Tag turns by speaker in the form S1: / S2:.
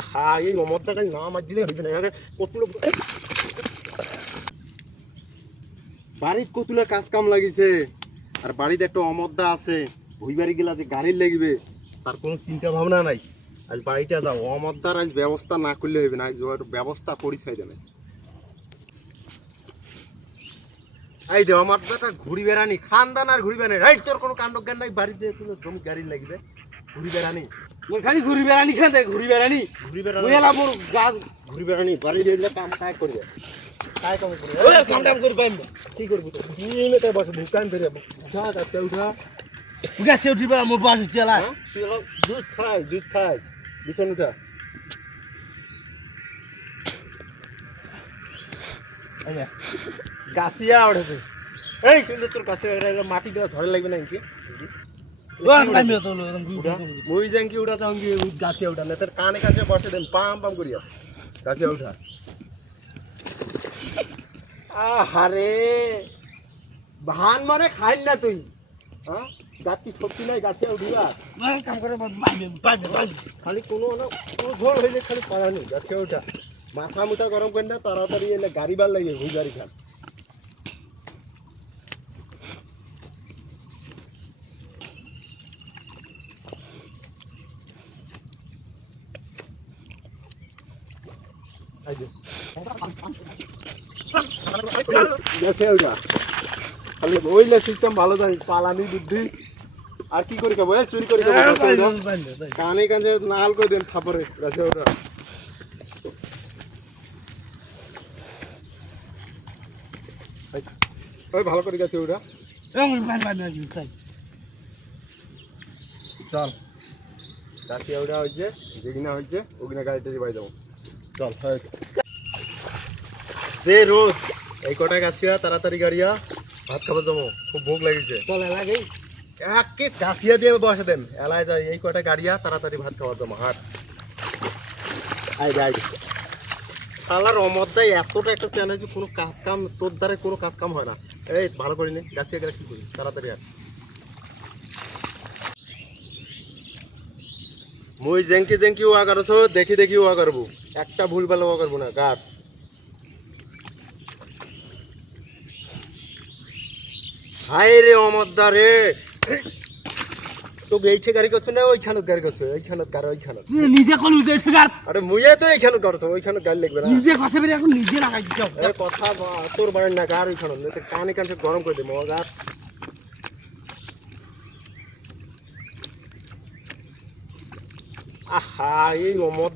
S1: আহা, এই অমরটাকে না আমার দিলে হইবে না। কতগুলো বাড়িত কতগুলো কাজ কাম লাগিছে। আর বাড়িতে একটা অমরদা আছে। ভুই বাড়ি গেলা যে গাড়ির লাগবে, তার কোনো চিন্তা ভাবনা নাই। আজ বাড়িটা যাও। অমরদার আজ ব্যবস্থা না করলে হইবে না। আজ ব্যবস্থা করি ছাই দেন এই দে অমরদাটা ঘুরি বেড়ানি, খানদান আর ঘুরি বেড়ানি। এই তোর কোনো কাণ্ড জ্ঞান নাই বাড়িতে তুই জমি গাড়ি লাগবে ঘুরি বেড়ানি।
S2: মোর খালি ঘুরি বেড়ানি খান ঘুরি বেড়ানি
S1: ঘুরি বেড়ানি
S2: এলা মোর গাছ
S1: ঘুরি বেড়ানি বাড়ি দিলে কাম কাজ করবে কাজ কাম করবে
S2: ওই কাম টাম করে পাইম
S1: কি করব তো দিনে তাই বসে দোকান ফেরে উঠা গাছে উঠা।
S2: গাছে উঠি বেড়া মোর বাস চেলা
S1: দুধ খাই দুধ খাই। বিছন উঠা। গাছিয়া উঠেছে। এই সুন্দর তোর কাছে মাটি দেওয়া ধরে লাগবে না কি মুই যাই কি উঠা তাও কি গাছিয়া উঠা না তোর কানে কাছে বসে দেন পাম পাম করিয়া। গাছিয়া উঠা। আহারে ভান মানে খাই না তুই। হ্যাঁ? গাছি শক্তি নাই গাছিয়া উঠিবা।
S2: কাম করে
S1: খালি কোনো কোনো ঝোল হইলে খালি পারা নেই গাছে ওঠা মাথা মুথা গরম করে না তাড়াতাড়ি এলে গাড়ি বার লাগে হুই গাড়ি খান। ভালো করে গাছে ওঠা চল। গাছে ওঠা হয়েছে যেদিনা হয়েছে ওখানে গাড়ি টাড়ি বাই যাব। চল যে রোদ এই কটা গাছিয়া তাড়াতাড়ি গাড়িয়া ভাত খাবার যাব খুব ভোগ লাগিছে।
S2: চলে
S1: একে গাছিয়া দিয়ে বসে দেন। এলাই যায় এই কটা গাড়িয়া তাড়াতাড়ি ভাত খাওয়া জমা। হাট। আই যাই শালার অমদ্দাই এতটা একটা কোনো কাজ কাম তোর দ্বারা কোনো কাজ কাম হয় না। এই ভালো করে নে। গাছিয়া গেলে কি করি? তাড়াতাড়ি আর মুই জেঙ্কি জেঙ্কি ওয়া করছ দেখি দেখি ওয়া করব একটা ভুল ভালো করব না গাট হায় রে অমদ্দা রে। তোকে এইছে গাড়ি করছ না ওইখানে গাড়ি করছ? ওইখানে গাড়ি ওইখানে
S2: তুই নিজে দে ঠিকার
S1: আরে মুইয়ে তো এইখানে করছ ওইখানে গাড়ি লাগবে না।
S2: নিজে কষে বেরিয়ে এখন নিজে লাগাই দিছ
S1: আরে কথা তোর বাড়ির না গাড়ি ওইখানে না তো কানে কানে গরম করে দেবো গাছ আহা এই অমর